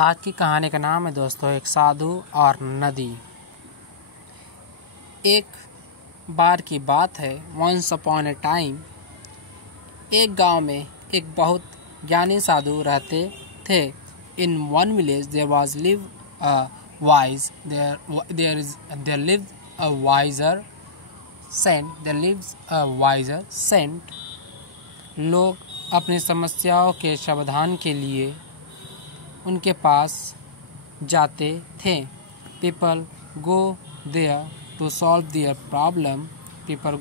आज की कहानी का नाम है दोस्तों एक साधु और नदी। एक बार की बात है, वंस अपॉन ए टाइम एक गांव में एक बहुत ज्ञानी साधु रहते थे। In one village there was live a wise there lived a wiser saint. लोग अपनी समस्याओं के समाधान के लिए उनके पास जाते थे। People go there to solve their problem. People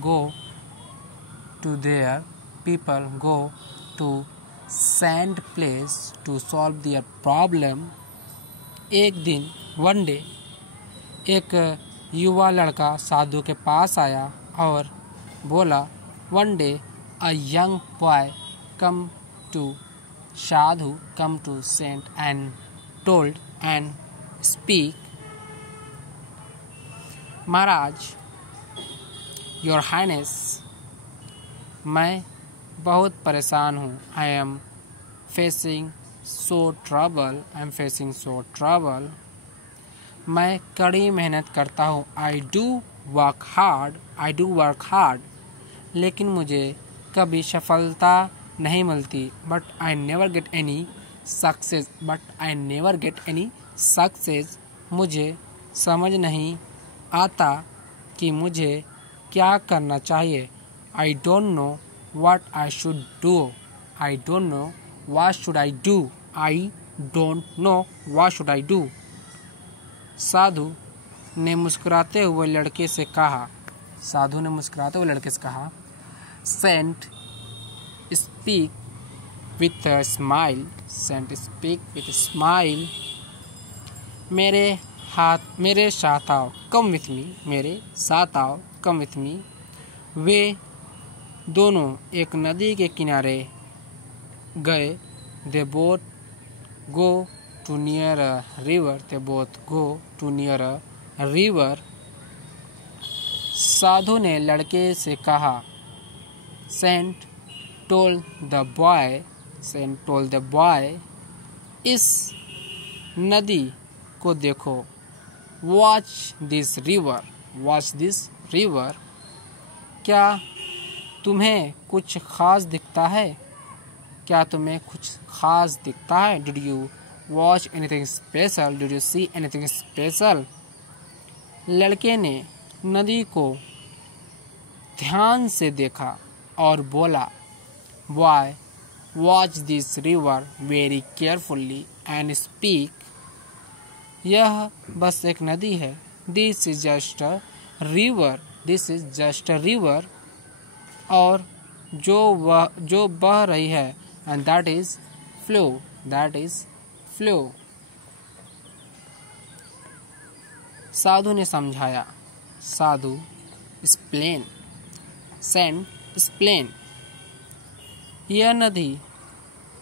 go to sand place to solve their problem. एक दिन वन डे एक युवा लड़का साधु के पास आया और बोला, one day a young boy come to Sadhu come to saint and told and speak, महाराज, योर हाइनेस, मैं बहुत परेशान हूँ। I am facing so trouble. मैं कड़ी मेहनत करता हूँ। आई डू वर्क हार्ड, लेकिन मुझे कभी सफलता नहीं मिलती। But I never get any success. मुझे समझ नहीं आता कि मुझे क्या करना चाहिए। I don't know what should I do. साधु ने मुस्कुराते हुए लड़के से कहा, saint speak with a smile. मेरे साथ आओ, come with me. वे दोनों एक नदी के किनारे गए। They both go to near a river. साधु ने लड़के से कहा, सेंट told the boy, इस नदी को देखो। watch this river. क्या तुम्हें कुछ खास दिखता है? Did you watch anything special? Did you see anything special? लड़के ने नदी को ध्यान से देखा और बोला, Boy, watch this river very carefully and speak. यह बस एक नदी है। This is just a river. और जो बह रही है, and that is flow. साधु ने समझाया। साधु explain. यह नदी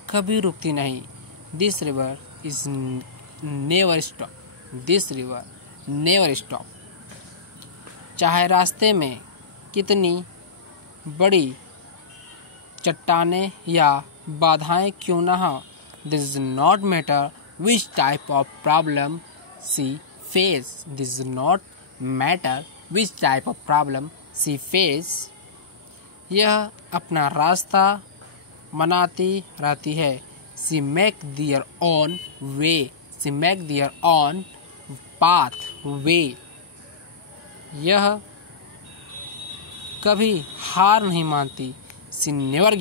कभी रुकती नहीं। This river never stop. चाहे रास्ते में कितनी बड़ी चट्टानें या बाधाएं क्यों न हो, this does not matter which type of problem she face. यह अपना रास्ता बनाती रहती है। She make their own pathway. यह कभी हार नहीं मानती। She never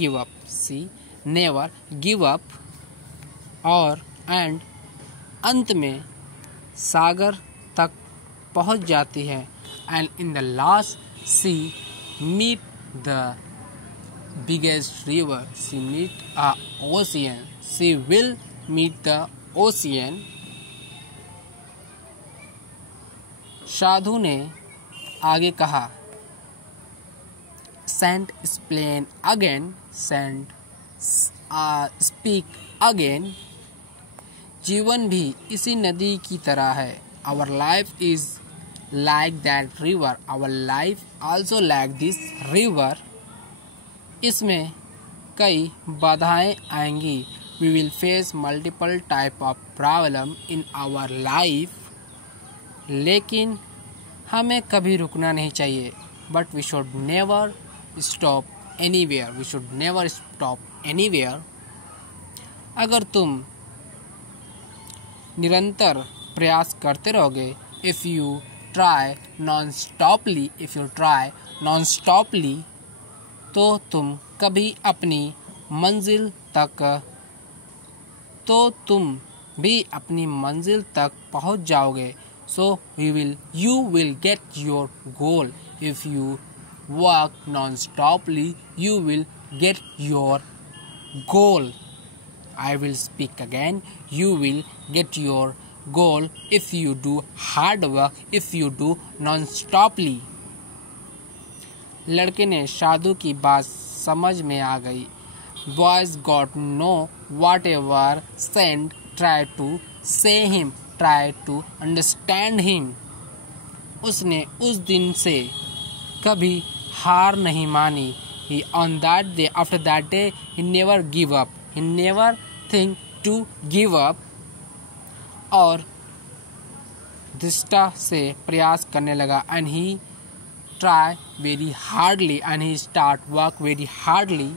give up. और एंड अंत में सागर तक पहुंच जाती है। And in the last she meet the biggest river. She will meet the ocean. साधु ने आगे कहा, Saint explain again. Speak again. जीवन भी इसी नदी की तरह है। Our life is like that river. Our life also like this river. इसमें कई बाधाएं आएंगी। We will face multiple type of problem in our life. लेकिन हमें कभी रुकना नहीं चाहिए. But we should never stop anywhere. We should never stop anywhere. अगर तुम निरंतर प्रयास करते रहोगे, if you try non-stoply, तो तुम कभी अपनी मंजिल तक पहुंच जाओगे. So you will get your goal. If you work non-stoply, you will get your goal. I will speak again. You will get your goal if you do hard work, if you do non-stoply. लड़के ने साधु की बात समझ में आ गई. Boys got know whatever saint tried to say him, tried to understand him. उसने उस दिन से कभी हार नहीं मानी. He on that day, after that day, he never give up. He never think to give up. और दृष्टा से प्रयास करने लगा. And he try very hardly and he start work very hardly.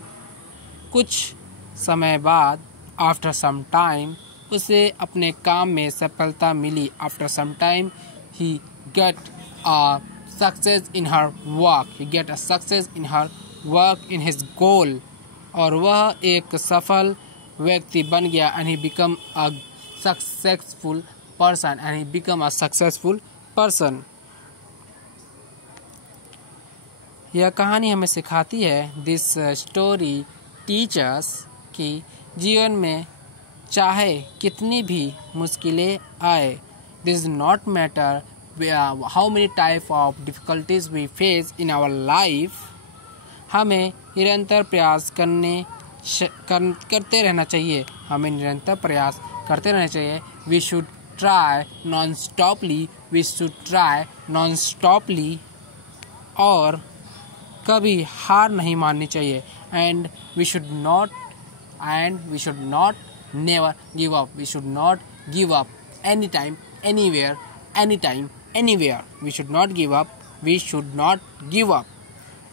कुछ समय बाद, after some time, उसे अपने काम में सफलता मिली. After some time, he get a success in her work. He get a success in her work, in his goal. और वह एक सफल व्यक्ति बन गया. And he become a successful person. And he become a successful person. यह कहानी हमें सिखाती है, दिस स्टोरी टीचर्स, कि जीवन में चाहे कितनी भी मुश्किलें आए, this not matter how many type of difficulties we face in our life. हमें निरंतर प्रयास करते रहना चाहिए. हमें निरंतर प्रयास करते रहना चाहिए. We should try non stoply. We should try non stoply. और कभी हार नहीं माननी चाहिए. And we should not never give up. We should not give up any time, anywhere, any time, anywhere. We should not give up. We should not give up.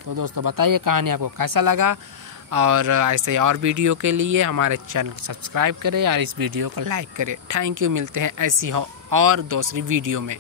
तो दोस्तों, बताइए कहानी आपको कैसा लगा. और ऐसे और वीडियो के लिए हमारे चैनल को सब्सक्राइब करें और इस वीडियो को लाइक करें. Thank you. मिलते हैं ऐसी हो और दूसरी वीडियो में.